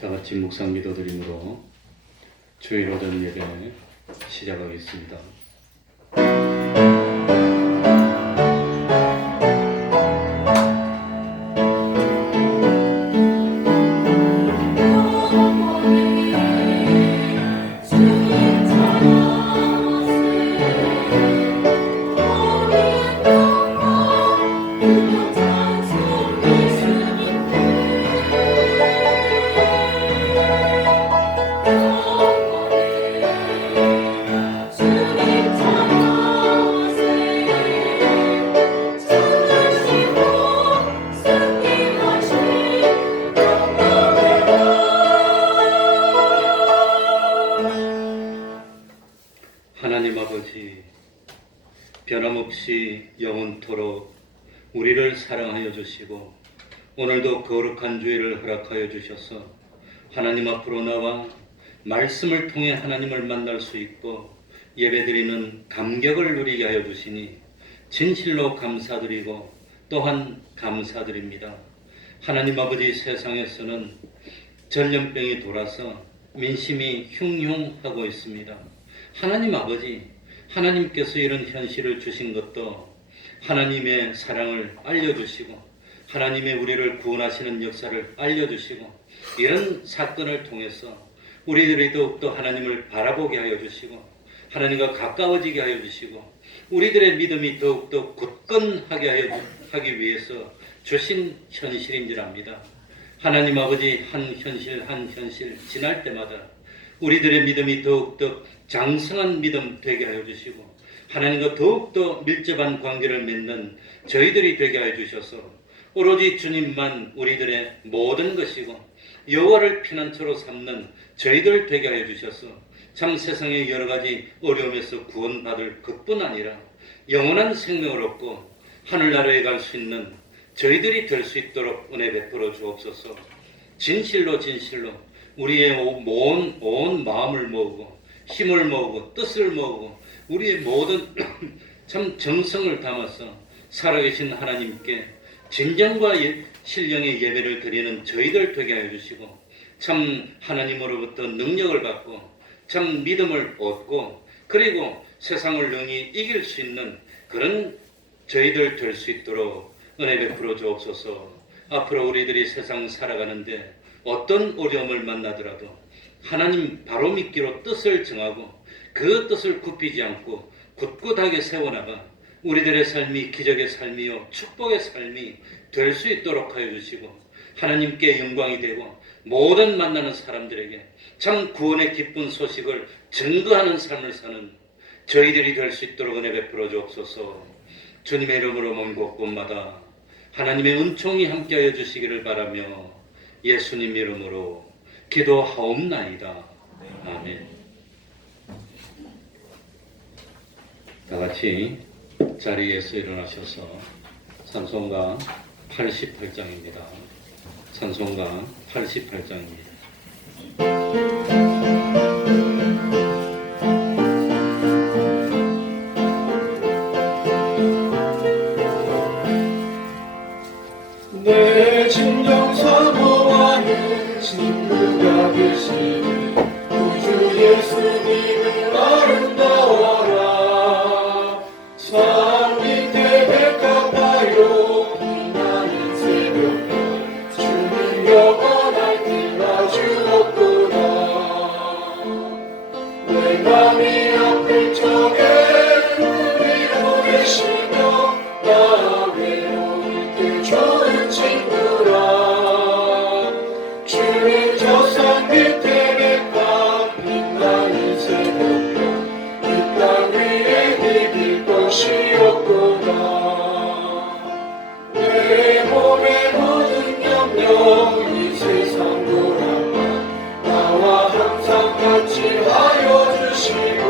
다 같이 묵상 기도드림으로 주일 오전 예배 시작하겠습니다. 하나님 아버지, 변함없이 영원토록 우리를 사랑하여 주시고 오늘도 거룩한 주일을 허락하여 주셔서 하나님 앞으로 나와 말씀을 통해 하나님을 만날 수 있고 예배드리는 감격을 누리게 하여 주시니 진실로 감사드리고 또한 감사드립니다. 하나님 아버지, 세상에서는 전염병이 돌아서 민심이 흉흉하고 있습니다. 하나님 아버지, 하나님께서 이런 현실을 주신 것도 하나님의 사랑을 알려주시고 하나님의 우리를 구원하시는 역사를 알려주시고 이런 사건을 통해서 우리들이 더욱더 하나님을 바라보게 하여 주시고 하나님과 가까워지게 하여 주시고 우리들의 믿음이 더욱더 굳건하게 하기 위해서 주신 현실인 줄 압니다. 하나님 아버지, 한 현실 지날 때마다 우리들의 믿음이 더욱더 장성한 믿음 되게 하여 주시고 하나님과 더욱더 밀접한 관계를 맺는 저희들이 되게 하여 주셔서 오로지 주님만 우리들의 모든 것이고 여호와를 피난처로 삼는 저희들 되게 하여 주셔서 참 세상의 여러 가지 어려움에서 구원받을 것뿐 아니라 영원한 생명을 얻고 하늘나라에 갈 수 있는 저희들이 될 수 있도록 은혜 베풀어 주옵소서. 진실로 우리의 온 마음을 모으고 힘을 모으고 뜻을 모으고 우리의 모든 참 정성을 담아서 살아계신 하나님께 진정과 신령의 예배를 드리는 저희들 되게 하여 주시고 참 하나님으로부터 능력을 받고 참 믿음을 얻고 그리고 세상을 능히 이길 수 있는 그런 저희들 될 수 있도록 은혜 베풀어 주옵소서. 앞으로 우리들이 세상 살아가는데 어떤 어려움을 만나더라도 하나님 바로 믿기로 뜻을 정하고 그 뜻을 굽히지 않고 굳굳하게 세워나가 우리들의 삶이 기적의 삶이요 축복의 삶이 될 수 있도록 하여 주시고 하나님께 영광이 되고 모든 만나는 사람들에게 참 구원의 기쁜 소식을 증거하는 삶을 사는 저희들이 될 수 있도록 은혜 베풀어 주옵소서. 주님의 이름으로 먼 곳곳마다 하나님의 은총이 함께하여 주시기를 바라며 예수님 이름으로 기도하옵나이다. 아멘. 다 같이 자리에서 일어나셔서 찬송가 88장입니다. 찬송가 88장입니다. 내 진정 사모하는 친구가 계시니 우주 예수님을 아름다워라. 산 밑에 백합화요 빛나는 새벽별 주는 영원할 길 마주었구나. 내 맘이 아플 적에 우리로 계시며 나 외로울 때 좋은 친구라. 주는 저 산 밑에 백합 빛나는 새벽별 이 땅 위에 비빌 것이었구나. 내 몸의 모든 염려 이 세상 돌아가 나와 항상 같이 하여 주시고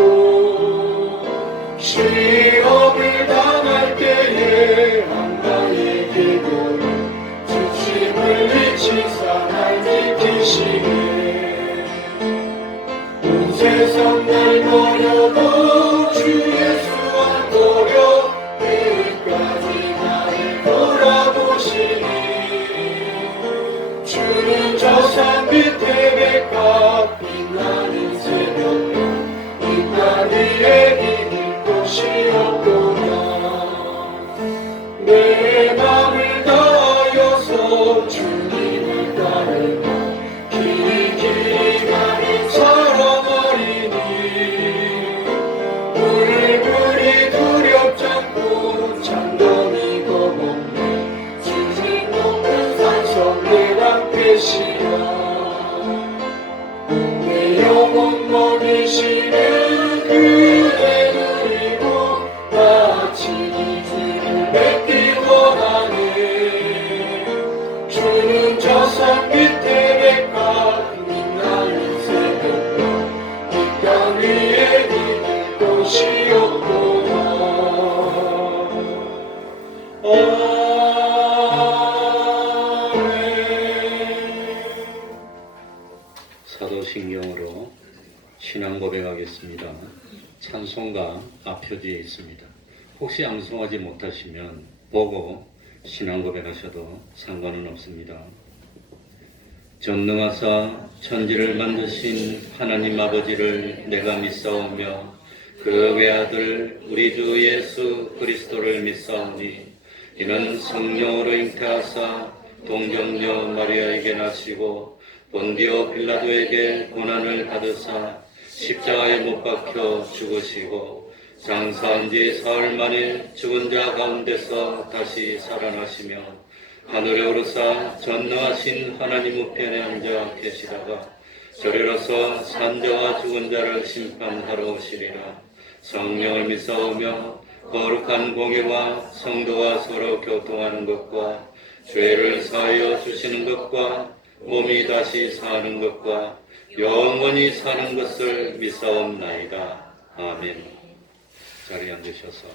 시험을 당할 때에 한가의 계교를 주심을 잊히사 날 지키시네. 온 세상 날 버려도 주 예수 안 버려 끝까지 나를 돌아보시니 주는 저 산 밑에 하겠습니다. 찬송가 앞표지에 있습니다. 혹시 암송하지 못하시면 보고 신앙 고백하셔도 상관은 없습니다. 전능하사 천지를 만드신 하나님 아버지를 내가 믿사오며 그 외아들 우리 주 예수 그리스도를 믿사오니 이는 성령으로 잉태하사 동정녀 마리아에게 나시고 본디오 빌라도에게 고난을 받으사 십자가에 못 박혀 죽으시고 장사한 지 사흘 만에 죽은 자 가운데서 다시 살아나시며 하늘에 오르사 전능하신 하나님 우편에 앉아 계시다가 저리로서 산자와 죽은 자를 심판하러 오시리라. 성령을 믿사오며 거룩한 공예와 성도와 서로 교통하는 것과 죄를 사하여 주시는 것과 몸이 다시 사는 것과 영원히 사는 것을 믿사옵나이다. 아멘. 자리에 앉으셔서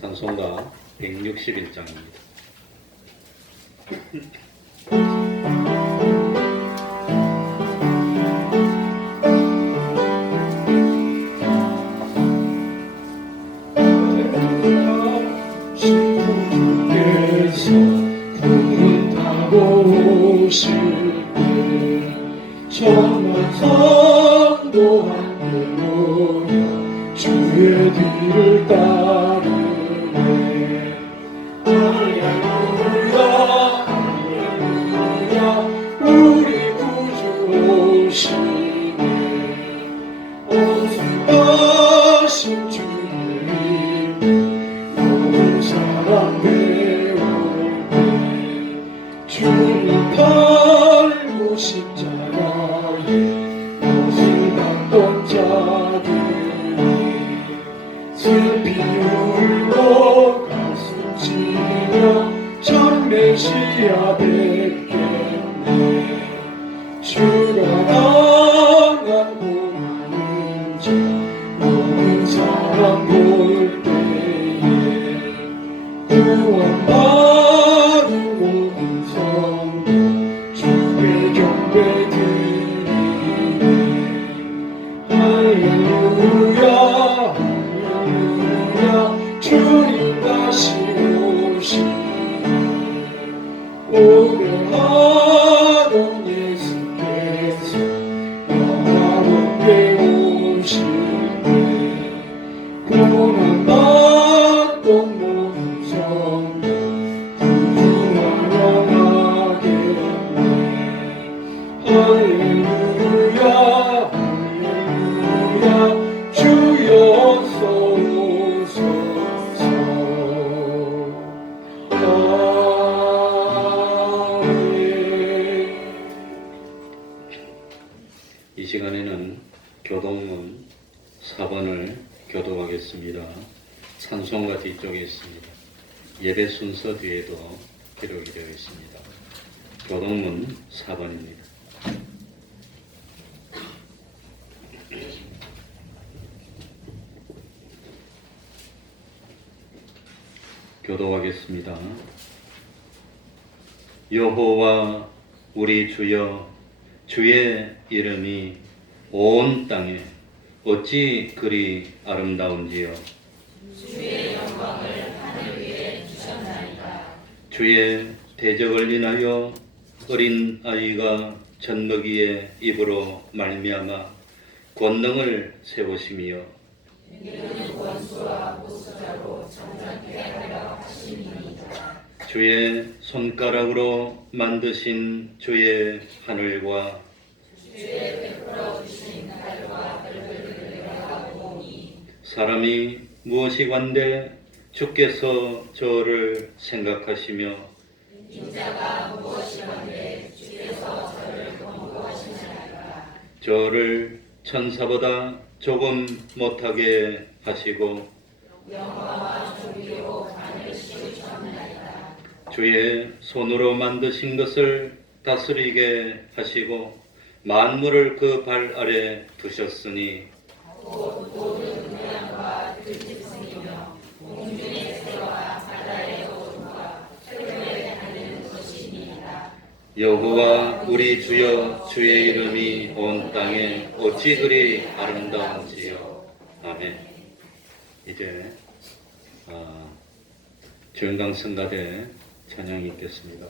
찬송가 161장입니다. 신부님께서 구름 타고 오실 때 천만성도 함께 모여 주의 뒤를 따르네. 할렐루야 할렐루야 우리 구주 오시네. 온순하신 주님 모든 사람 배우네. 주님 팔고 십자가에 못을 받던 자들이 슬피 울고 가슴 치며 참 메시아 뵙겠네. 주가 당한 고난인 자 모든 사람 볼 때에 구원받은 모든 성도 주의 경배 드리네. 할렐루야 할렐루야 주님 다시 오시네. 오병하던 예수께서 영화롭게 오시네. 고난받던 모든 성도 구주 환영하겠네. 할렐루야 할렐루야 주여 어서 오소서. 아멘. 이 시간에는 교동문 4번을 교독하겠습니다. 찬송가 뒤쪽에 있습니다. 예배 순서 뒤에도 기록이 되어 있습니다. 교동문 4번입니다. 교독하겠습니다. 여호와 우리 주여, 주의 이름이 온 땅에 어찌 그리 아름다운지요. 주의 영광을 하늘 위에 주셨나이다. 주의 대적을 인하여 어린 아이가 젖먹이의 입으로 말미암아 권능을 세우시며 이는 원수와 보수자로 정장케 하려 하심이니이다. 주의 손가락으로 만드신 주의 하늘과 주의 베풀어 주신 달과 별들을 내가 보니 사람이 무엇이 관대 주께서 저를 생각하시며 인자가 무엇이건데 주께서 저를 권고하시나이까. 저를 천사보다 조금 못하게 하시고 영화와 조비로 간을 씌우셨나이다. 주의 손으로 만드신 것을 다스리게 하시고 만물을 그 발 아래 두셨으니 모든 음양과 들짐승이며 공중의 새와 바다의 어종과 표류에 다니는 것이니이다. 여호와 우리 주여 주의 이름이 온 땅에 어찌 그리 아름다운지요. 아멘. 이제 주영강 성가대 찬양이 있겠습니다.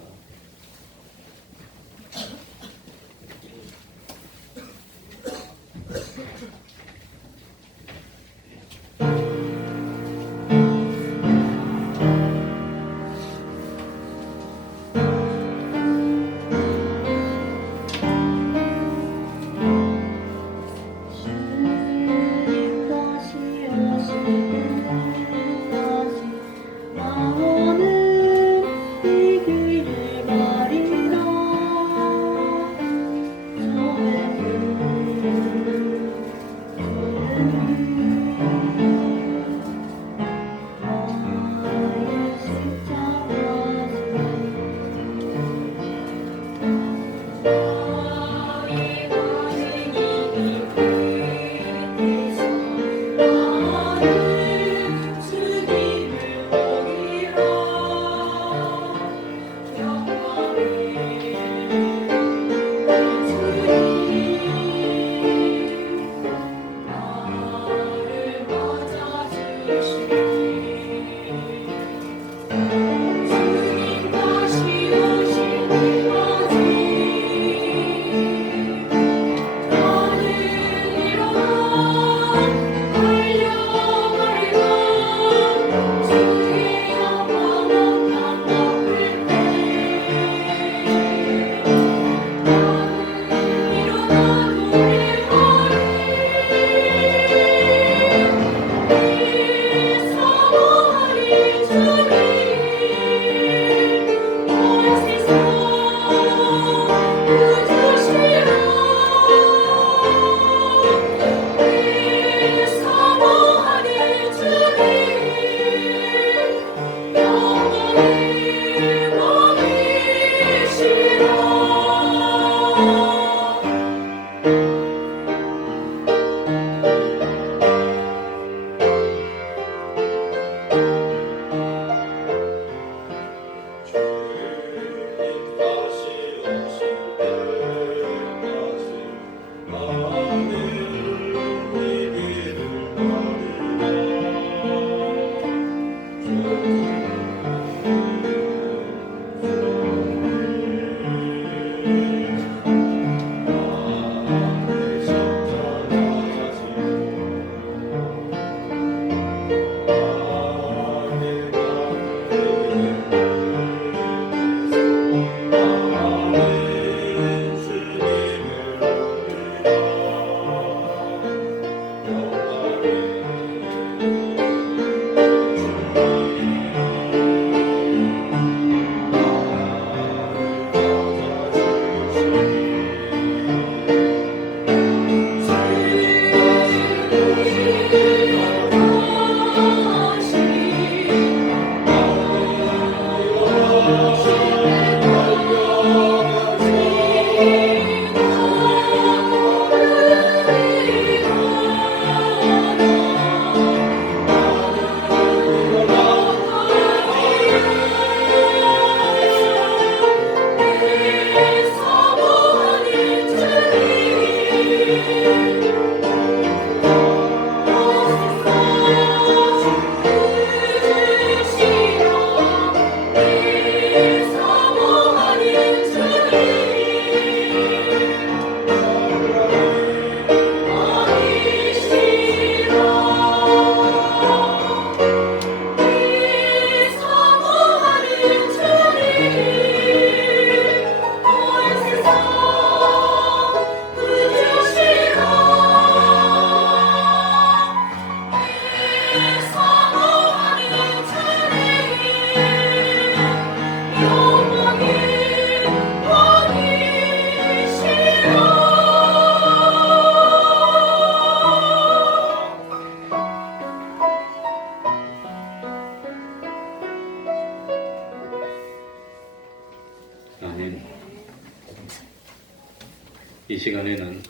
이 시간에는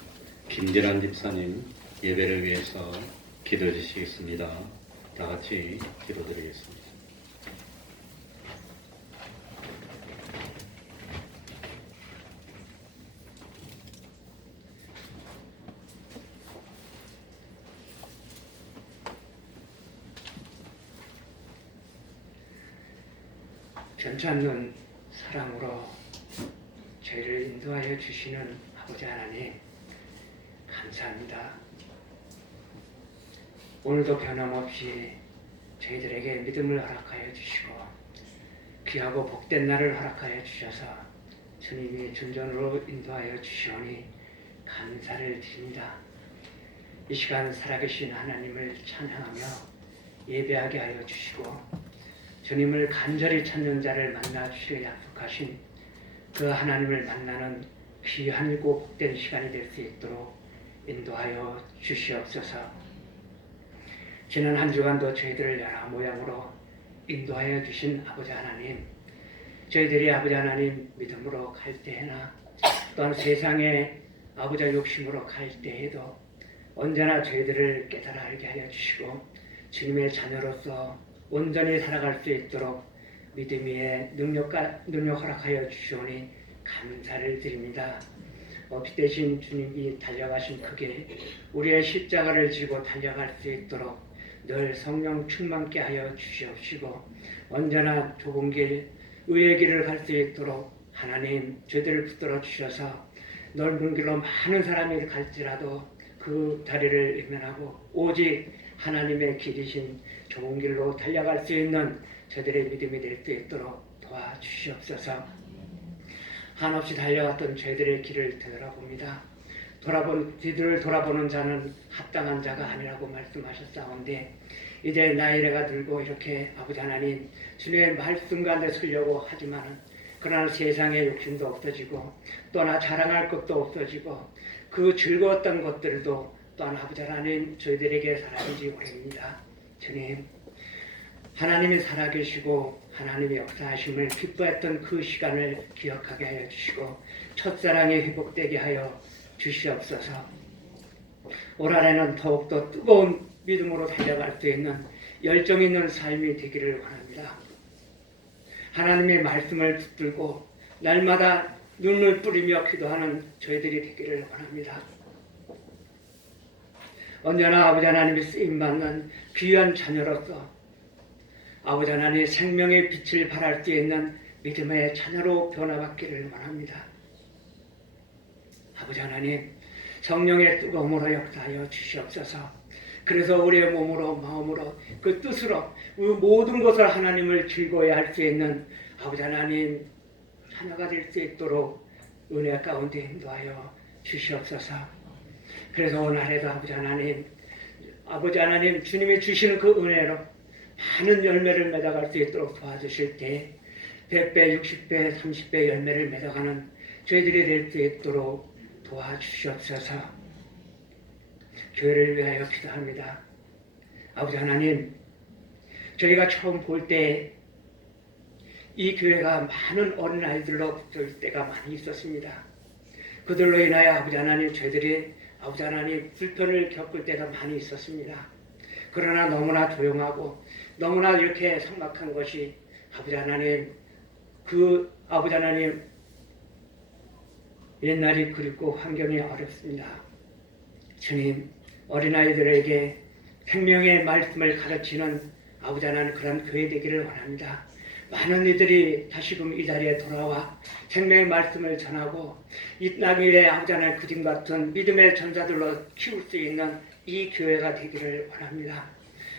김재란 집사님 예배를 위해서 기도해 주시겠습니다. 다 같이 기도드리겠습니다. 전찮는 사랑으로 저희를 인도하여 주시는 아버지 하나님 감사합니다. 오늘도 변함없이 저희들에게 믿음을 허락하여 주시고 귀하고 복된 날을 허락하여 주셔서 주님이 존전으로 인도하여 주시오니 감사를 드립니다. 이 시간 살아계신 하나님을 찬양하며 예배하게 하여 주시고 주님을 간절히 찾는 자를 만나 주시려 약속하신 그 하나님을 만나는 귀하고 복된 시간이 될 수 있도록 인도하여 주시옵소서. 지난 한 주간도 저희들을 여러 모양으로 인도하여 주신 아버지 하나님, 저희들이 아버지 하나님 믿음으로 갈 때나 또한 세상의 아버지의 욕심으로 갈 때에도 언제나 저희들을 깨달아 알게 하여 주시고 주님의 자녀로서 온전히 살아갈 수 있도록 믿음 위에 능력 허락하여 주시오니 감사를 드립니다. 피 대신 주님이 달려가신 그 길, 우리의 십자가를 지고 달려갈 수 있도록 늘 성령 충만케 하여 주시옵시고 언제나 좁은 길, 의의 길을 갈 수 있도록 하나님 저희들을 붙들어 주셔서 넓은 길로 많은 사람이 갈지라도 그 다리를 일면하고 오직 하나님의 길이신 좋은 길로 달려갈 수 있는 저들의 믿음이 될 수 있도록 도와주시옵소서. 한없이 달려왔던 저희들의 길을 되돌아봅니다. 뒤를 돌아보는 자는 합당한 자가 아니라고 말씀하셨사온데 이제 나이가 들고 이렇게 아버지 하나님 주님의 말씀 가운데 서려고 하지만은 그러나 세상의 욕심도 없어지고 또나 자랑할 것도 없어지고 그 즐거웠던 것들도 또한 아버지 하나님 저희들에게 사라진 지 오래입니다. 주님 하나님이 살아계시고 하나님의 역사하심을 기뻐했던 그 시간을 기억하게 하여 주시고 첫사랑이 회복되게 하여 주시옵소서. 올 한해는 더욱더 뜨거운 믿음으로 달려갈 수 있는 열정 있는 삶이 되기를 원합니다. 하나님의 말씀을 붙들고 날마다 눈물 뿌리며 기도하는 저희들이 되기를 원합니다. 언제나 아버지 하나님의 쓰임받는 귀한 자녀로서 아버지 하나님의 생명의 빛을 발할 수 있는 믿음의 자녀로 변화받기를 원합니다. 아버지 하나님 성령의 뜨거움으로 역사하여 주시옵소서. 그래서 우리의 몸으로 마음으로 그 뜻으로 모든 것을 하나님을 즐거워야 할 수 있는 아버지 하나님 자녀가 될 수 있도록 은혜 가운데 인도하여 주시옵소서. 그래서 오늘에도 아버지 하나님 주님이 주시는 그 은혜로 많은 열매를 맺어갈 수 있도록 도와주실 때 100배, 60배, 30배 열매를 맺어가는 저희들이 될 수 있도록 도와주시옵소서. 교회를 위하여 기도합니다. 아버지 하나님 저희가 처음 볼 때 이 교회가 많은 어린아이들로 붙을 때가 많이 있었습니다. 그들로 인하여 아버지 하나님 저희들이 아버지 하나님 불편을 겪을 때가 많이 있었습니다. 그러나 너무나 조용하고 너무나 이렇게 삭막한 것이 아버지 하나님 아버지 하나님 옛날이 그립고 환경이 어렵습니다. 주님 어린아이들에게 생명의 말씀을 가르치는 아버지 하나님 그런 교회 되기를 원합니다. 많은 이들이 다시금 이 자리에 돌아와 생명의 말씀을 전하고 이 땅 위에 아버지 하나님 그림 같은 믿음의 전사들로 키울 수 있는 이 교회가 되기를 원합니다.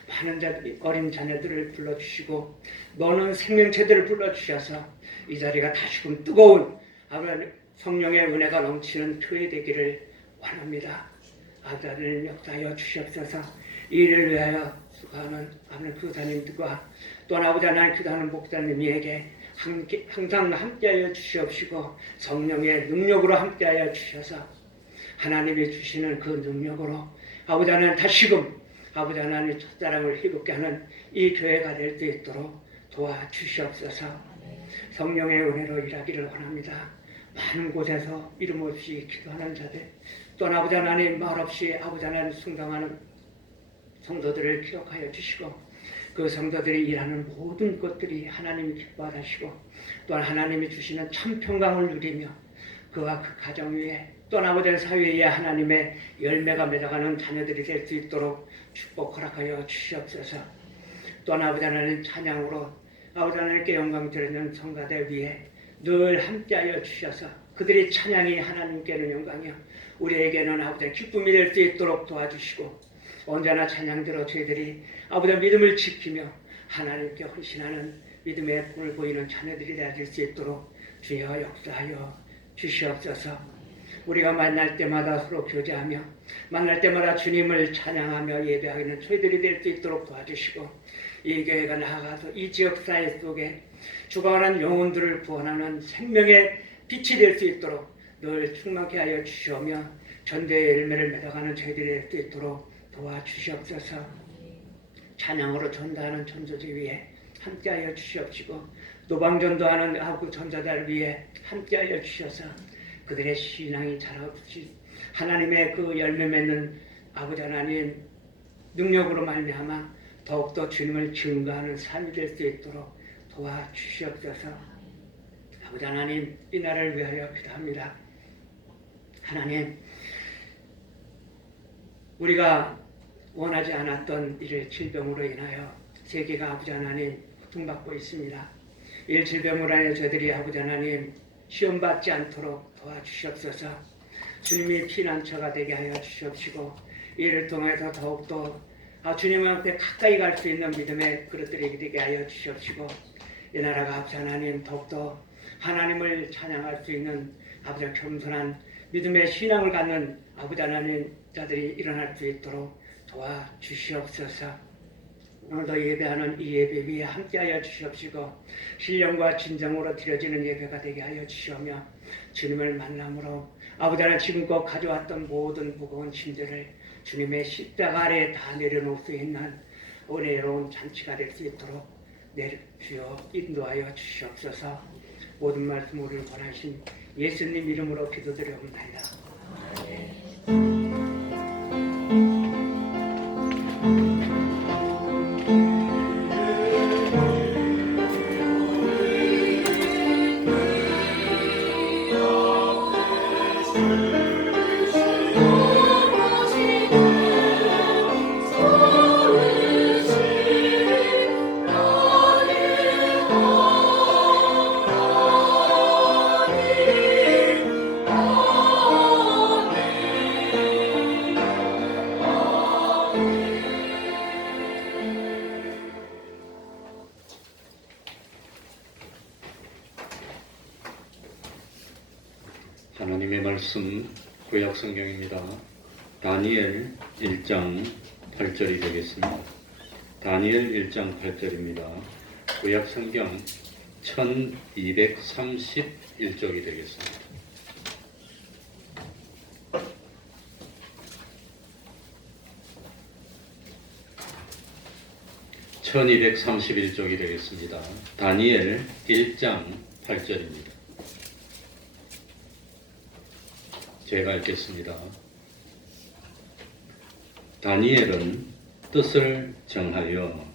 많은 어린 자녀들을 불러주시고 노는 생명체들을 불러주셔서 이 자리가 다시금 뜨거운 성령의 은혜가 넘치는 교회 되기를 원합니다. 아버지 하나님 역사하여 주시옵소서. 이 일을 위하여 수고하는 교사님들과 또한 아버지 하나님 기도하는 목사님에게 항상 함께하여 주시옵시고 성령의 능력으로 함께하여 주셔서 하나님이 주시는 그 능력으로 아버지 하나님 다시금 아버지 하나님 첫사랑을 힘있게 하는 이 교회가 될 수 있도록 도와주시옵소서. 성령의 은혜로 일하기를 원합니다. 많은 곳에서 이름 없이 기도하는 자들 또한 아버지 하나님 말 없이 아버지 하나님 순강하는 성도들을 기억하여 주시고 그 성도들이 일하는 모든 것들이 하나님이 기뻐하시고 또한 하나님이 주시는 참 평강을 누리며 그와 그 가정 위에 또한 아버지 사회에 하나님의 열매가 맺어가는 자녀들이 될 수 있도록 축복 허락하여 주시옵소서. 또한 아버지 하나님 찬양으로 아버지 하나님께 영광 드리는 성가대 위에 늘 함께하여 주셔서 그들의 찬양이 하나님께는 영광이요 우리에게는 아버지 기쁨이 될 수 있도록 도와주시고 언제나 찬양대로 저희들이 아버지 믿음을 지키며 하나님께 헌신하는 믿음의 꿈을 보이는 자녀들이 되어질 수 있도록 주여 역사하여 주시옵소서. 우리가 만날 때마다 서로 교제하며 만날 때마다 주님을 찬양하며 예배하는 저희들이 될 수 있도록 도와주시고 이 교회가 나아가서 이 지역사회 속에 죽어가는 영혼들을 구원하는 생명의 빛이 될 수 있도록 늘 충만케 하여 주시오며 전대의 열매를 맺어가는 저희들이 될 수 있도록 도와주시옵소서. 찬양으로 전도하는 전도지 위에 함께하여 주시옵시고 노방전도하는 아구 전도자들 위에 함께하여 주셔서 그들의 신앙이 자라없이 하나님의 그 열매 맺는 아버지 하나님 능력으로 말미암아 더욱더 주님을 증거하는 삶이 될 수 있도록 도와주시옵소서. 아버지 하나님 이 나라를 위하여 기도합니다. 하나님 우리가 원하지 않았던 이를 질병으로 인하여 세계가 아버지 하나님 고통받고 있습니다. 이 질병으로 인하여 저희들이 아버지 하나님 시험받지 않도록 도와주시옵소서. 주님이 피난처가 되게 하여 주시옵시고 이를 통해서 더욱더 주님 앞에 가까이 갈 수 있는 믿음의 그릇들이 되게 하여 주시옵시고 이 나라가 아버지 하나님 더욱더 하나님을 찬양할 수 있는 아버지 겸손한 믿음의 신앙을 갖는 아버지 하나님 자들이 일어날 수 있도록 도와주시옵소서. 오늘도 예배하는 이 예배 위에 함께하여 주시옵시고 신령과 진정으로 드려지는 예배가 되게 하여 주시오며 주님을 만남으로 아버지 하나님 지금껏 가져왔던 모든 무거운 짐들을 주님의 십자가 아래에 다 내려놓을 수 있는 은혜로운 잔치가 될 수 있도록 주여 인도하여 주시옵소서. 모든 말씀 우리를 권하신 예수님 이름으로 기도드려옵나이다. 하나님의 말씀 구약 성경입니다. 다니엘 1장 8절이 되겠습니다. 다니엘 1장 8절입니다. 구약 성경 1231쪽이 되겠습니다. (1231쪽이) 되겠습니다. 다니엘 1장 8절입니다. 제가 읽겠습니다. 다니엘은 뜻을 정하여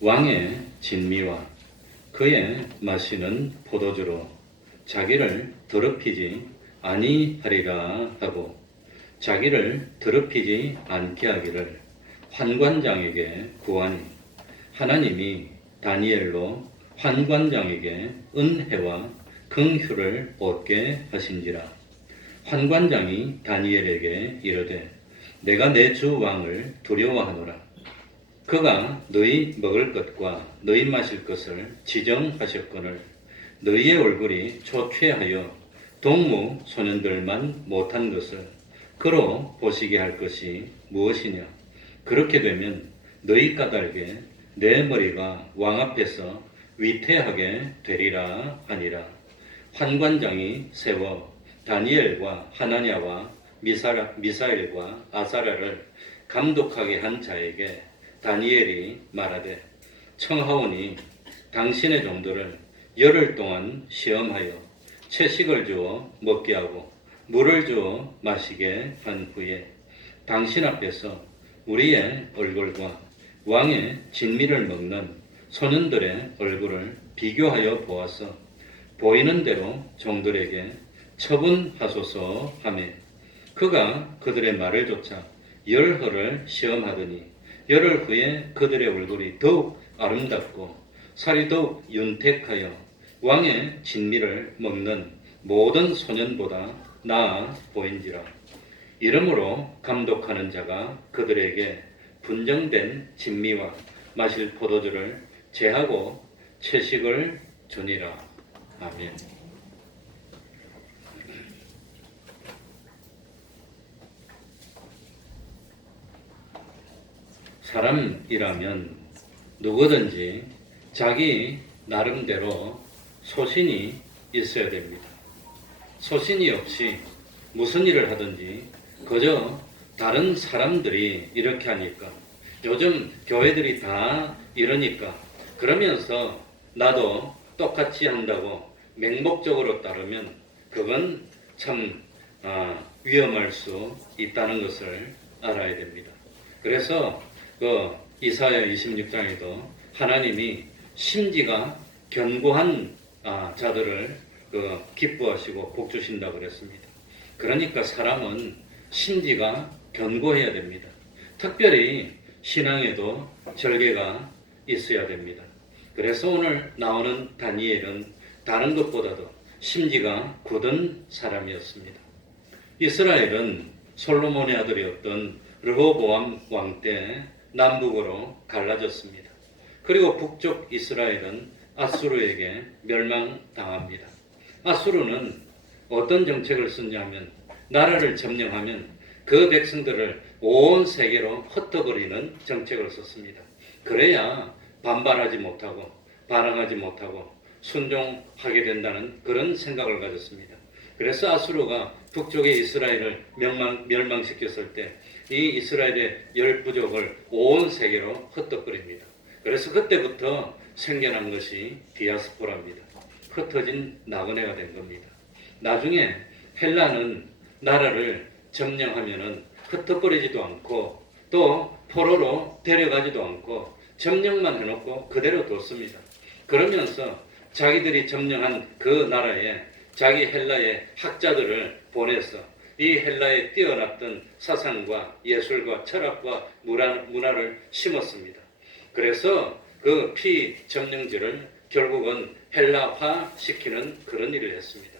왕의 진미와 그의 마시는 포도주로 자기를 더럽히지 아니하리라 하고 자기를 더럽히지 않게 하기를 환관장에게 구하니 하나님이 다니엘로 환관장에게 은혜와 긍휼을 얻게 하신지라. 환관장이 다니엘에게 이르되 내가 내 주 왕을 두려워하노라. 그가 너희 먹을 것과 너희 마실 것을 지정하셨거늘 너희의 얼굴이 초췌하여 동무 소년들만 못한 것을 그로 보시게 할 것이 무엇이냐. 그렇게 되면 너희 까닭에 내 머리가 왕 앞에서 위태하게 되리라 하니라. 환관장이 세워 다니엘과 하나냐와 미사엘과 아사랴를 감독하게 한 자에게 다니엘이 말하되 청하오니 당신의 종들을 열흘 동안 시험하여 채식을 주어 먹게 하고 물을 주어 마시게 한 후에 당신 앞에서 우리의 얼굴과 왕의 진미를 먹는 소년들의 얼굴을 비교하여 보아서 보이는 대로 종들에게 처분하소서 하매 그가 그들의 말을 조차 열흘을 시험하더니 열흘 후에 그들의 얼굴이 더욱 아름답고 살이 더욱 윤택하여 왕의 진미를 먹는 모든 소년보다 나아 보인지라. 이러므로 감독하는 자가 그들에게 분정된 진미와 마실 포도주를 제하고 채식을 주니라. 아멘. 사람이라면 누구든지 자기 나름대로 소신이 있어야 됩니다. 소신이 없이 무슨 일을 하든지 그저 다른 사람들이 이렇게 하니까, 요즘 교회들이 다 이러니까 그러면서 나도 똑같이 한다고 맹목적으로 따르면 그건 참 위험할 수 있다는 것을 알아야 됩니다. 그래서 그 이사야 26장에도 하나님이 심지가 견고한 자들을 기뻐하시고 복 주신다고 그랬습니다. 그러니까 사람은 심지가 견고해야 됩니다. 특별히 신앙에도 절개가 있어야 됩니다. 그래서 오늘 나오는 다니엘은 다른 것보다도 심지가 굳은 사람이었습니다. 이스라엘은 솔로몬의 아들이었던 르호보암 왕 때 남북으로 갈라졌습니다. 그리고 북쪽 이스라엘은 아수르에게 멸망당합니다. 아수르는 어떤 정책을 썼냐면, 나라를 점령하면 그 백성들을 온 세계로 흩어버리는 정책을 썼습니다. 그래야 반발하지 못하고 반항하지 못하고 순종하게 된다는 그런 생각을 가졌습니다. 그래서 아수르가 북쪽의 이스라엘을 멸망시켰을 때 이 이스라엘의 10부족을 온 세계로 흩어버립니다. 그래서 그때부터 생겨난 것이 디아스포라입니다. 흩어진 나그네가 된 겁니다. 나중에 헬라는 나라를 점령하면은 흩어버리지도 않고 또 포로로 데려가지도 않고 점령만 해놓고 그대로 뒀습니다. 그러면서 자기들이 점령한 그 나라에 자기 헬라의 학자들을 보내서 이 헬라에 뛰어났던 사상과 예술과 철학과 문화를 심었습니다. 그래서 그 피점령지를 결국은 헬라화 시키는 그런 일을 했습니다.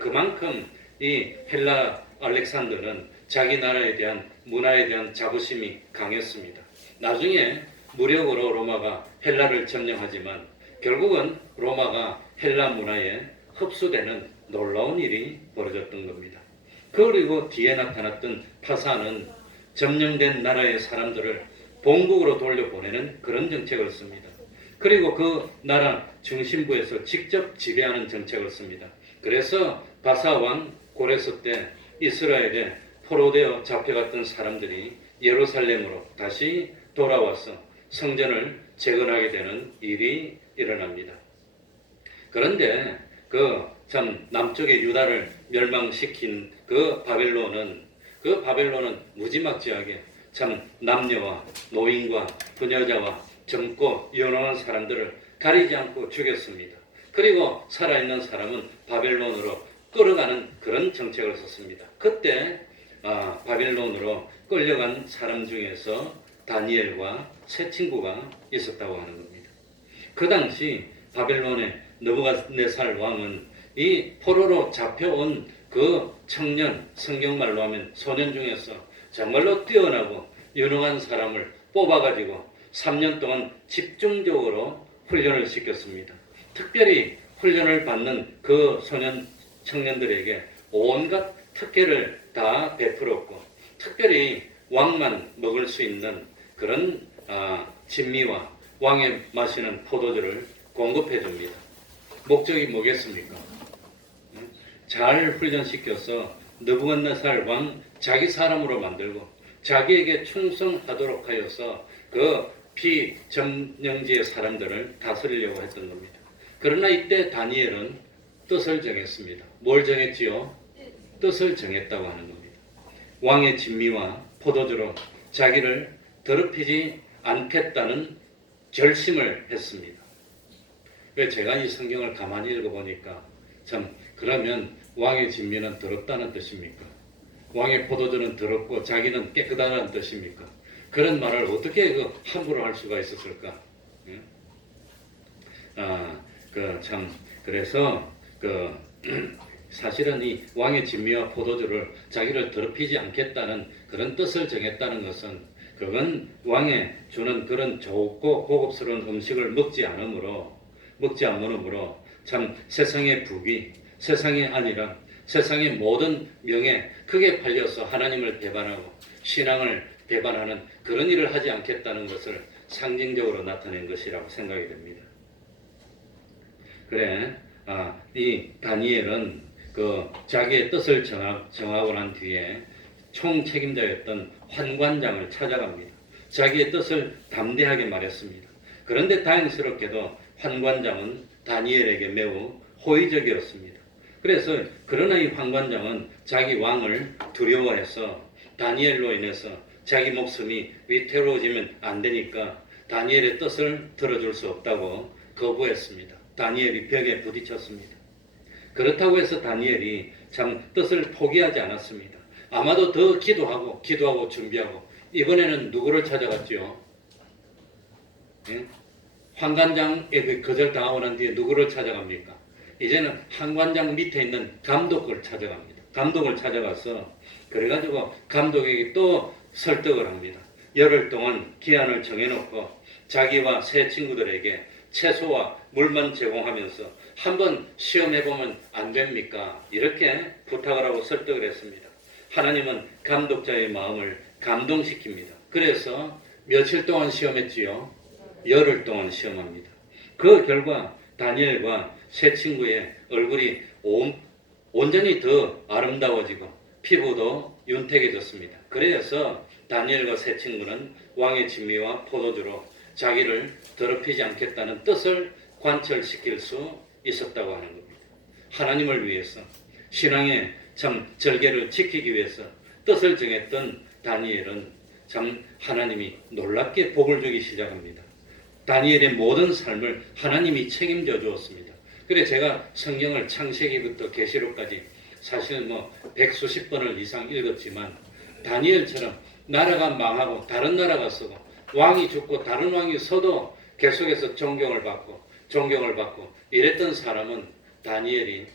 그만큼 이 헬라 알렉산더는 자기 나라에 대한 문화에 대한 자부심이 강했습니다. 나중에 무력으로 로마가 헬라를 점령하지만 결국은 로마가 헬라 문화에 흡수되는 놀라운 일이 벌어졌던 겁니다. 그리고 뒤에 나타났던 파사는 점령된 나라의 사람들을 본국으로 돌려보내는 그런 정책을 씁니다. 그리고 그 나라 중심부에서 직접 지배하는 정책을 씁니다. 그래서 바사 왕 고레스 때 이스라엘에 포로되어 잡혀갔던 사람들이 예루살렘으로 다시 돌아와서 성전을 재건하게 되는 일이 일어납니다. 그런데 참 남쪽의 유다를 멸망시킨 그 바벨론은 무지막지하게 참 남녀와 노인과 부녀자와 젊고 연하는 사람들을 가리지 않고 죽였습니다. 그리고 살아있는 사람은 바벨론으로 끌어가는 그런 정책을 썼습니다. 그때 바벨론으로 끌려간 사람 중에서 다니엘과 세 친구가 있었다고 하는 겁니다. 그 당시 바벨론의 느부갓네살 왕은 이 포로로 잡혀온 그 청년, 성경말로 하면 소년 중에서 정말로 뛰어나고 유능한 사람을 뽑아가지고 3년 동안 집중적으로 훈련을 시켰습니다. 특별히 훈련을 받는 그 청년들에게 온갖 특혜를 다 베풀었고, 특별히 왕만 먹을 수 있는 그런 진미와 왕에 마시는 포도주를 공급해 줍니다. 목적이 뭐겠습니까? 잘 훈련시켜서 느부갓네살 왕 자기 사람으로 만들고 자기에게 충성하도록 하여서 그 피점령지의 사람들을 다스리려고 했던 겁니다. 그러나 이때 다니엘은 뜻을 정했습니다. 뭘 정했지요? 뜻을 정했다고 하는 겁니다. 왕의 진미와 포도주로 자기를 더럽히지 않겠다는 결심을 했습니다. 왜 제가 이 성경을 가만히 읽어보니까 참, 그러면 왕의 진미는 더럽다는 뜻입니까? 왕의 포도주는 더럽고 자기는 깨끗하다는 뜻입니까? 그런 말을 어떻게 함부로 할 수가 있었을까? 그래서 사실은 이 왕의 진미와 포도주를 자기를 더럽히지 않겠다는 그런 뜻을 정했다는 것은 그건 왕에 주는 그런 좋고 고급스러운 음식을 먹지 않으므로 참 세상의 부귀, 세상의 안위랑, 세상의 모든 명예 크게 팔려서 하나님을 배반하고 신앙을 배반하는 그런 일을 하지 않겠다는 것을 상징적으로 나타낸 것이라고 생각이 됩니다. 그래, 이 다니엘은 자기의 뜻을 정하고 난 뒤에 총책임자였던 환관장을 찾아갑니다. 자기의 뜻을 담대하게 말했습니다. 그런데 다행스럽게도 환관장은 다니엘에게 매우 호의적이었습니다. 그래서 그러나 이 환관장은 자기 왕을 두려워해서 다니엘로 인해서 자기 목숨이 위태로워지면 안 되니까 다니엘의 뜻을 들어줄 수 없다고 거부했습니다. 다니엘이 벽에 부딪혔습니다. 그렇다고 해서 다니엘이 참 뜻을 포기하지 않았습니다. 아마도 더 기도하고 준비하고 이번에는 누구를 찾아갔죠? 예? 환관장에게 거절당하고 난 뒤에 누구를 찾아갑니까? 이제는 환관장 밑에 있는 감독을 찾아갑니다. 감독을 찾아가서 그래가지고 감독에게 또 설득을 합니다. 열흘 동안 기한을 정해놓고 자기와 새 친구들에게 채소와 물만 제공하면서 한번 시험해보면 안 됩니까? 이렇게 부탁을 하고 설득을 했습니다. 하나님은 감독자의 마음을 감동시킵니다. 그래서 며칠 동안 시험했지요? 열흘 동안 시험합니다. 그 결과 다니엘과 새 친구의 얼굴이 온전히 더 아름다워지고 피부도 윤택해졌습니다. 그래서 다니엘과 새 친구는 왕의 진미와 포도주로 자기를 더럽히지 않겠다는 뜻을 관철시킬 수 있었다고 하는 겁니다. 하나님을 위해서 신앙의 참 절개를 지키기 위해서 뜻을 정했던 다니엘은 참 하나님이 놀랍게 복을 주기 시작합니다. 다니엘의 모든 삶을 하나님이 책임져 주었습니다. 그래 제가 성경을 창세기부터 계시록까지 사실 백수십 번을 이상 읽었지만 다니엘처럼 나라가 망하고 다른 나라가 서고 왕이 죽고 다른 왕이 서도 계속해서 존경을 받고 이랬던 사람은 다니엘이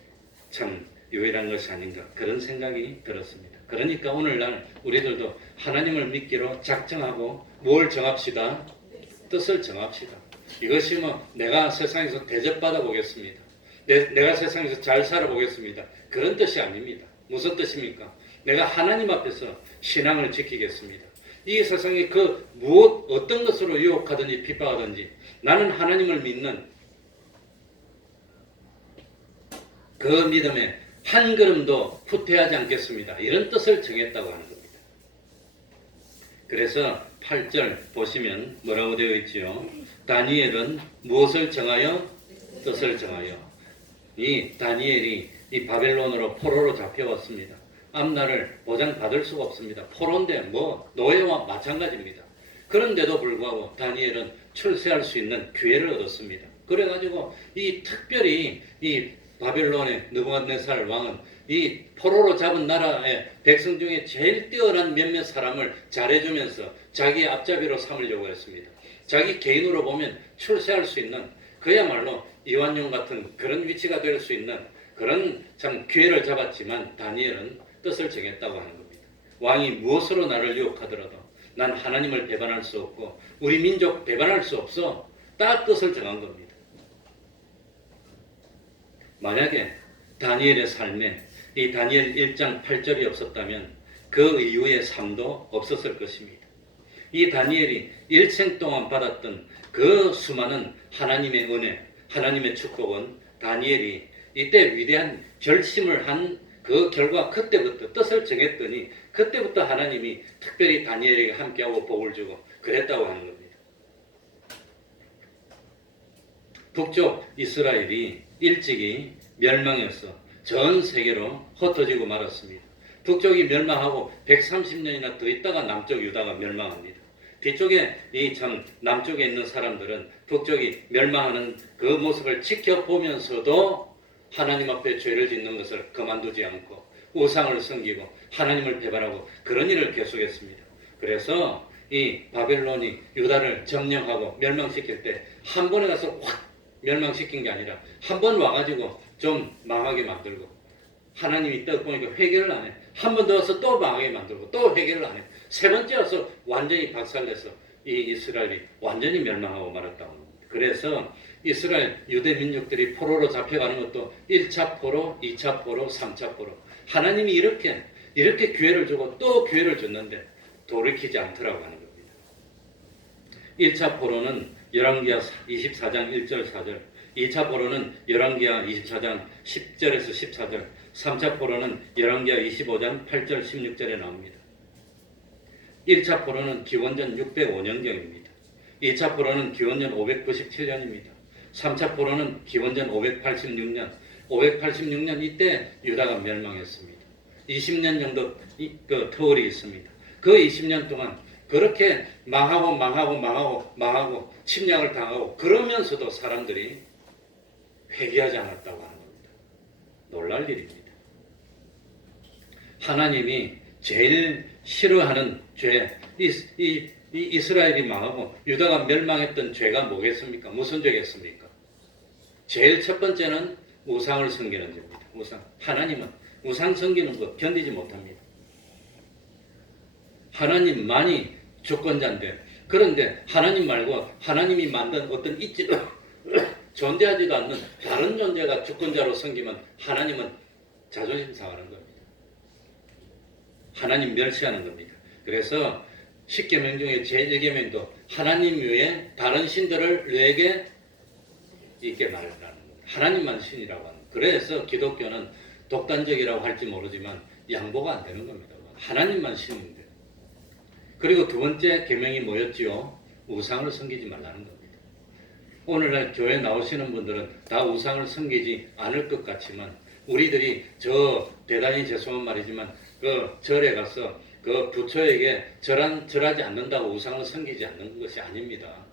참 유일한 것이 아닌가 그런 생각이 들었습니다. 그러니까 오늘날 우리들도 하나님을 믿기로 작정하고 뭘 정합시다? 뜻을 정합시다. 이것이 내가 세상에서 대접받아 보겠습니다. 내가 세상에서 잘 살아보겠습니다. 그런 뜻이 아닙니다. 무슨 뜻입니까? 내가 하나님 앞에서 신앙을 지키겠습니다. 이 세상에 어떤 것으로 유혹하든지 핍박하든지 나는 하나님을 믿는 그 믿음에 한 걸음도 후퇴하지 않겠습니다. 이런 뜻을 정했다고 하는 겁니다. 그래서 8절 보시면 뭐라고 되어 있지요? 다니엘은 무엇을 정하여? 뜻을 정하여. 이 다니엘이 이 바벨론으로 포로로 잡혀왔습니다. 앞날을 보장받을 수가 없습니다. 포로인데 노예와 마찬가지입니다. 그런데도 불구하고 다니엘은 출세할 수 있는 기회를 얻었습니다. 그래가지고 특별히 이 바벨론의 느부갓네살 왕은 이 포로로 잡은 나라의 백성 중에 제일 뛰어난 몇몇 사람을 잘해주면서 자기의 앞잡이로 삼으려고 했습니다. 자기 개인으로 보면 출세할 수 있는 그야말로 이완용 같은 그런 위치가 될 수 있는 그런 참 기회를 잡았지만 다니엘은 뜻을 정했다고 하는 겁니다. 왕이 무엇으로 나를 유혹하더라도 난 하나님을 배반할 수 없고 우리 민족 배반할 수 없어. 딱 뜻을 정한 겁니다. 만약에 다니엘의 삶에 이 다니엘 1장 8절이 없었다면 그 이후의 삶도 없었을 것입니다. 이 다니엘이 일생 동안 받았던 그 수많은 하나님의 은혜, 하나님의 축복은 다니엘이 이때 위대한 결심을 한 그 결과 그때부터 뜻을 정했더니 그때부터 하나님이 특별히 다니엘에게 함께하고 복을 주고 그랬다고 하는 겁니다. 북쪽 이스라엘이 일찍이 멸망해서 전 세계로 흩어지고 말았습니다. 북쪽이 멸망하고 130년이나 더 있다가 남쪽 유다가 멸망합니다. 뒤쪽에 남쪽에 있는 사람들은 북쪽이 멸망하는 그 모습을 지켜보면서도 하나님 앞에 죄를 짓는 것을 그만두지 않고 우상을 섬기고 하나님을 배반하고 그런 일을 계속했습니다. 그래서 이 바벨론이 유다를 점령하고 멸망시킬 때 한 번에 가서 확 멸망시킨 게 아니라 한 번 와가지고 좀 망하게 만들고 하나님이 또 보니까 회개를 안 해. 한 번 더 와서 또 망하게 만들고 또 회개를 안 해. 세 번째 와서 완전히 박살내서 이 이스라엘이 완전히 멸망하고 말았다고 합니다. 그래서 이스라엘 유대 민족들이 포로로 잡혀가는 것도 1차 포로, 2차 포로, 3차 포로. 하나님이 이렇게 기회를 주고 또 기회를 줬는데 돌이키지 않더라고 하는 겁니다. 1차 포로는 열왕기하 24장 1절 4절, 2차 포로는 열왕기하 24장 10절에서 14절, 3차 포로는 열왕기하 25장 8절 16절에 나옵니다. 1차 포로는 기원전 605년경입니다. 2차 포로는 기원전 597년입니다. 3차 포로는 기원전 586년, 586년 이때 유다가 멸망했습니다. 20년 정도 그 터울이 있습니다. 그 20년 동안 그렇게 망하고 침략을 당하고 그러면서도 사람들이 회개하지 않았다고 하는 겁니다. 놀랄 일입니다. 하나님이 제일 싫어하는 죄, 이스라엘이 망하고 유다가 멸망했던 죄가 뭐겠습니까? 무슨 죄겠습니까? 제일 첫 번째는 우상을 섬기는 죄입니다. 우상. 하나님은 우상 섬기는 것 견디지 못합니다. 하나님만이 주권자인데, 그런데 하나님 말고 하나님이 만든 어떤 존재하지도 않는 다른 존재가 주권자로 섬기면 하나님은 자존심 상하는 겁니다. 하나님 멸시하는 겁니다. 그래서 10계명 중에 제1계명도 하나님 외에 다른 신들을 너에게 있게 말하라는 겁니다. 하나님만 신이라고 하는. 그래서 기독교는 독단적이라고 할지 모르지만 양보가 안 되는 겁니다. 하나님만 신인데. 그리고 두 번째 계명이 뭐였지요? 우상을 섬기지 말라는 겁니다. 오늘날 교회 나오시는 분들은 다 우상을 섬기지 않을 것 같지만 우리들이 대단히 죄송한 말이지만 그 절에 가서 그 부처에게 절하지 않는다고 우상을 섬기지 않는 것이 아닙니다.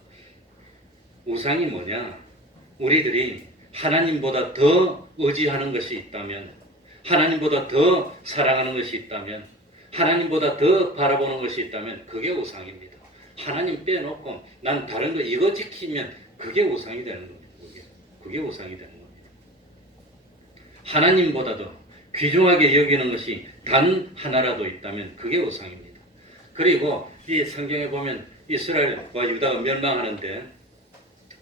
우상이 뭐냐? 우리들이 하나님보다 더 의지하는 것이 있다면, 하나님보다 더 사랑하는 것이 있다면, 하나님보다 더 바라보는 것이 있다면 그게 우상입니다. 하나님 빼놓고 난 다른 거 이거 지키면 그게 우상이 되는 겁니다. 그게 우상이 되는 겁니다. 하나님보다도 귀중하게 여기는 것이 단 하나라도 있다면 그게 우상입니다. 그리고 이 성경에 보면 이스라엘과 유다가 멸망하는데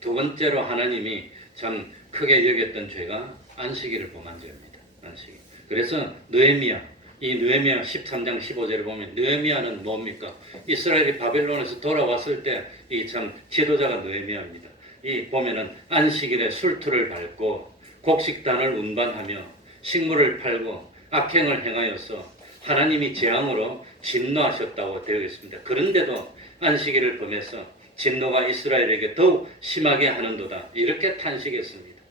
두 번째로 하나님이 참 크게 여겼던 죄가 안식일을 범한 죄입니다. 안식일. 그래서 느헤미야 13장 15절을 보면 느헤미야는 뭡니까? 이스라엘이 바벨론에서 돌아왔을 때 이 참 지도자가 느헤미야입니다. 이 보면은 안식일에 술투를 밟고 곡식단을 운반하며 식물을 팔고 악행을 행하여서 하나님이 재앙으로 진노하셨다고 되어 있습니다. 그런데도 안식일을 범해서 진노가 이스라엘에게 더욱 심하게 하는도다. 이렇게 탄식했습니다.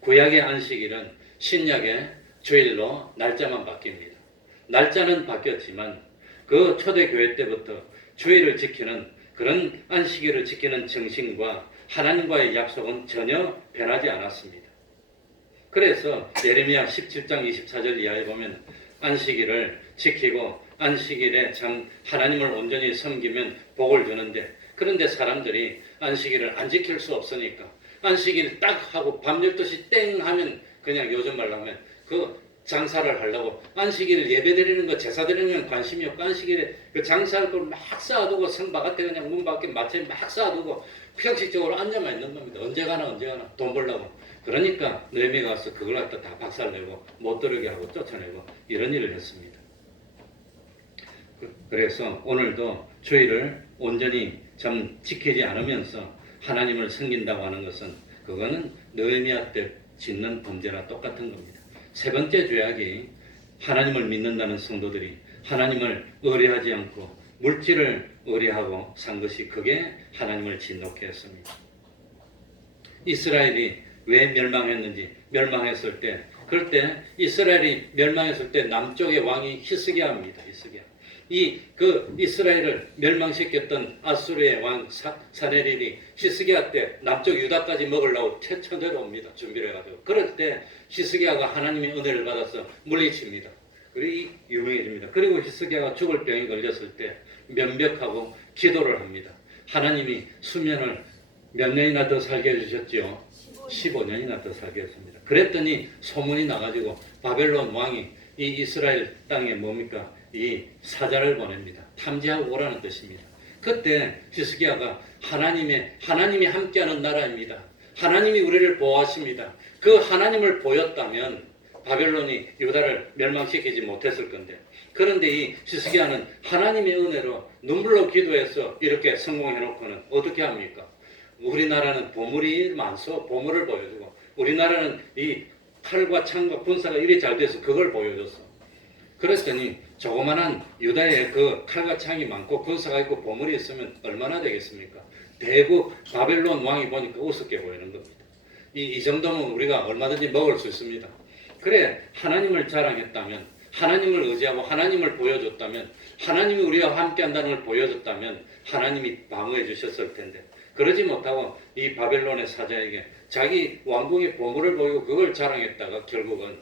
구약의 안식일은 신약의 주일로 날짜만 바뀝니다. 날짜는 바뀌었지만 그 초대교회 때부터 주일을 지키는 그런 안식일을 지키는 정신과 하나님과의 약속은 전혀 변하지 않았습니다. 그래서 예레미야 17장 24절 이하에 보면 안식일을 지키고 안식일에 참 하나님을 온전히 섬기면 복을 주는데, 그런데 사람들이 안식일을 안 지킬 수 없으니까 안식일 딱 하고 밤 12시 땡 하면 그냥 요즘 말로 하면 그 장사를 하려고 안식일 예배 드리는 거 제사 드리는 건 관심이 없고 안식일에 그 장사할 걸 막 쌓아두고 성 바깥에 그냥 문 밖에 마트에 막 쌓아두고 형식적으로 앉아만 있는 겁니다. 언제 가나 돈 벌려고. 그러니까 느헤미야가 와서 그걸 갖다 다 박살내고 못 들어게 하고 쫓아내고 이런 일을 했습니다. 그래서 오늘도 주일을 온전히 참 지키지 않으면서 하나님을 섬긴다고 하는 것은 그거는 느헤미야 때 짓는 범죄나 똑같은 겁니다. 세 번째 죄악이 하나님을 믿는다는 성도들이 하나님을 의뢰하지 않고 물질을 의뢰하고 산 것이 그게 하나님을 진노케 했습니다. 이스라엘이 왜 멸망했을 때 그럴 때 이스라엘이 멸망했을 때 남쪽의 왕이 히스기야입니다. 히스기야. 이스라엘을 멸망시켰던 아수르의 왕 사네립이 히스기야 때 남쪽 유다까지 먹으려고 쳐들어옵니다. 준비를 해가지고. 그럴 때 히스기야가 하나님의 은혜를 받아서 물리칩니다. 그리고 유명해집니다. 그리고 히스기야가 죽을 병이 걸렸을 때 면벽하고 기도를 합니다. 하나님이 수면을 몇 년이나 더 살게 해주셨지요? 15년이나 더 살게 했습니다. 그랬더니 소문이 나가지고 바벨론 왕이 이 이스라엘 땅에 뭡니까? 이 사자를 보냅니다. 탐지하고 오라는 뜻입니다. 그때 히스기야가 하나님이 함께하는 나라입니다. 하나님이 우리를 보호하십니다. 그 하나님을 보였다면 바벨론이 유다를 멸망시키지 못했을 건데, 그런데 이 히스기야는 하나님의 은혜로 눈물로 기도해서 이렇게 성공해놓고는 어떻게 합니까? 우리나라는 보물이 많소. 보물을 보여주고, 우리나라는 이 칼과 창과 군사가 이리 잘 돼서 그걸 보여줬어. 그랬더니 조그만한 유다에 그 칼과 창이 많고 군사가 있고 보물이 있으면 얼마나 되겠습니까? 대국 바벨론 왕이 보니까 우습게 보이는 겁니다. 이 정도면 우리가 얼마든지 먹을 수 있습니다. 그래, 하나님을 자랑했다면, 하나님을 의지하고 하나님을 보여줬다면, 하나님이 우리와 함께한다는 걸 보여줬다면 하나님이 방어해 주셨을 텐데, 그러지 못하고 이 바벨론의 사자에게 자기 왕궁의 보물을 보이고 그걸 자랑했다가 결국은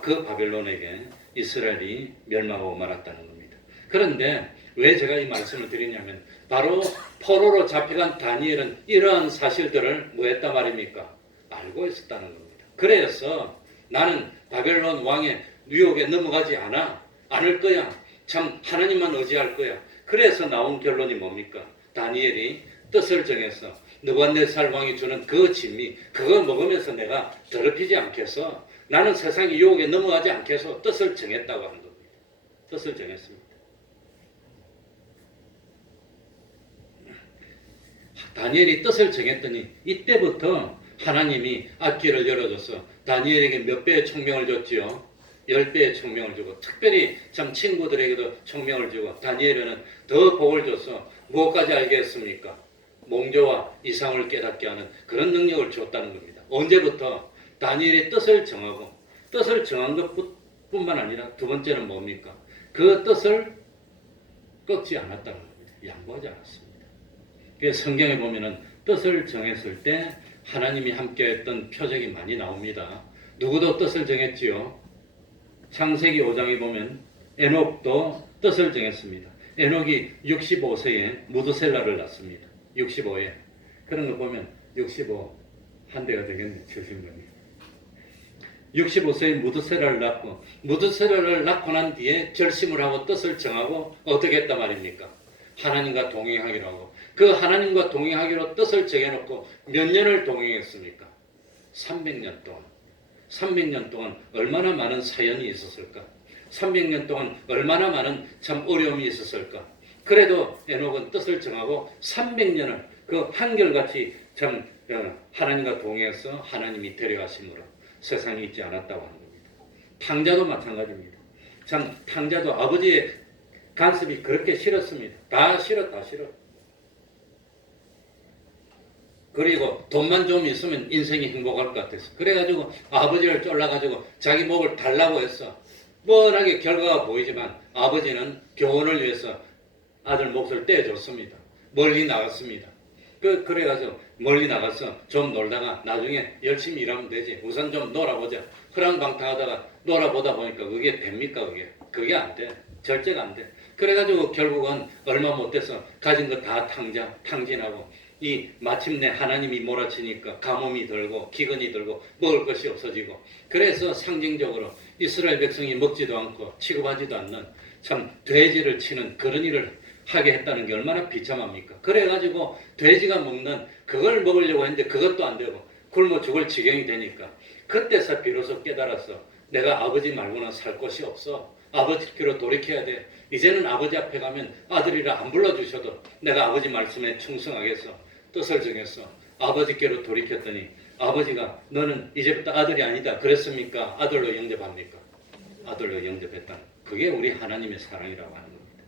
그 바벨론에게 이스라엘이 멸망하고 말았다는 겁니다. 그런데 왜 제가 이 말씀을 드리냐면, 바로 포로로 잡혀간 다니엘은 이러한 사실들을 뭐 했단 말입니까? 알고 있었다는 겁니다. 그래서 나는 바벨론 왕의 유혹에 넘어가지 않을 거야. 참 하나님만 의지할 거야. 그래서 나온 결론이 뭡니까? 다니엘이 뜻을 정해서 느부갓네살 왕이 주는 그 진미, 그거 먹으면서 내가 더럽히지 않겠어. 나는 세상의 유혹에 넘어가지 않겠어. 뜻을 정했다고 하는 겁니다. 뜻을 정했습니다. 다니엘이 뜻을 정했더니 이때부터 하나님이 앞길을 열어줘서 다니엘에게 몇 배의 총명을 줬지요? 10배의 총명을 주고, 특별히 참 친구들에게도 총명을 주고, 다니엘에는 더 복을 줘서 무엇까지 알게 했습니까? 몽조와 이상을 깨닫게 하는 그런 능력을 줬다는 겁니다. 언제부터? 다니엘의 뜻을 정하고, 뜻을 정한 것뿐만 아니라 두 번째는 뭡니까? 그 뜻을 꺾지 않았다는 겁니다. 양보하지 않았습니다. 그래서 성경에 보면은 뜻을 정했을 때 하나님이 함께했던 표적이 많이 나옵니다. 누구도 뜻을 정했지요. 창세기 5장에 보면 에녹도 뜻을 정했습니다. 에녹이 65세에 무드셀라를 낳습니다. 65에. 그런 거 보면 65 한 대가 되겠네. 70명이. 65세에 무드셀라를 낳고, 무드셀라를 낳고 난 뒤에 결심을 하고 뜻을 정하고 어떻게 했단 말입니까? 하나님과 동행하기로 하고, 그 하나님과 동행하기로 뜻을 정해놓고 몇 년을 동행했습니까? 300년 동안. 300년 동안 얼마나 많은 사연이 있었을까? 300년 동안 얼마나 많은 참 어려움이 있었을까? 그래도 에녹은 뜻을 정하고 300년을 그 한결같이 참 하나님과 동행해서 하나님이 데려가심으로 세상에 있지 않았다고 하는 겁니다. 탕자도 마찬가지입니다. 참 탕자도 아버지의 간섭이 그렇게 싫었습니다. 다 싫어. 그리고 돈만 좀 있으면 인생이 행복할 것 같았어. 그래가지고 아버지를 쫄라가지고 자기 목을 달라고 했어. 뻔하게 결과가 보이지만 아버지는 교훈을 위해서 아들 몫을 떼어줬습니다. 멀리 나갔습니다. 그래가지고 멀리 나가서 좀 놀다가 나중에 열심히 일하면 되지. 우선 좀 놀아보자. 허랑방탕하다가 놀아보다 보니까 그게 됩니까? 그게 안 돼. 절제가 안 돼. 그래가지고 결국은 얼마 못 돼서 가진 거 다 탕진하고, 이 마침내 하나님이 몰아치니까 가뭄이 들고 기근이 들고 먹을 것이 없어지고, 그래서 상징적으로 이스라엘 백성이 먹지도 않고 취급하지도 않는 참 돼지를 치는 그런 일을 하게 했다는 게 얼마나 비참합니까? 그래가지고 돼지가 먹는 그걸 먹으려고 했는데 그것도 안 되고 굶어 죽을 지경이 되니까, 그때서 비로소 깨달았어. 내가 아버지 말고는 살 곳이 없어. 아버지께로 돌이켜야 돼. 이제는 아버지 앞에 가면 아들이라 안 불러주셔도 내가 아버지 말씀에 충성하겠어. 뜻을 정했어. 아버지께로 돌이켰더니 아버지가 너는 이제부터 아들이 아니다 그랬습니까? 아들로 영접합니까? 아들로 영접했다. 그게 우리 하나님의 사랑이라고 하는 겁니다.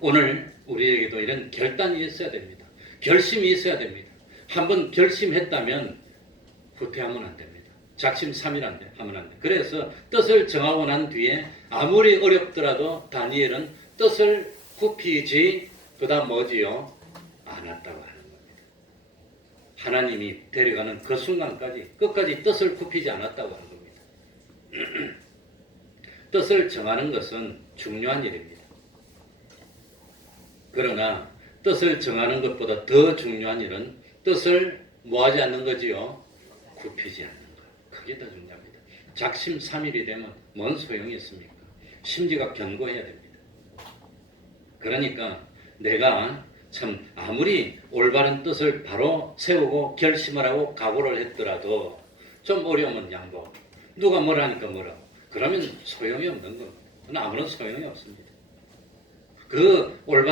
오늘 우리에게도 이런 결단이 있어야 됩니다. 결심이 있어야 됩니다. 한번 결심했다면 후퇴하면 안 됩니다. 작심삼일 하면 안 돼. 그래서 뜻을 정하고 난 뒤에 아무리 어렵더라도 다니엘은 뜻을 굽히지 그다음 뭐지요? 않았다고 하는 겁니다. 하나님이 데려가는 그 순간까지 끝까지 뜻을 굽히지 않았다고 하는 겁니다. 뜻을 정하는 것은 중요한 일입니다. 그러나 뜻을 정하는 것보다 더 중요한 일은 뜻을 뭐하지 않는 거지요? 굽히지 않는 것. 그게 더 중요합니다. 작심삼일이 되면 뭔 소용이 있습니까? 심지가 견고해야 됩니다. 그러니까 내가 참 아무리 올바른 뜻을 바로 세우고 결심을 하고 각오를 했더라도 좀 어려우면 양보. 누가 뭐라 하니까 뭐라. 그러면 소용이 없는 겁니다. 아무런 소용이 없습니다. 그 올바른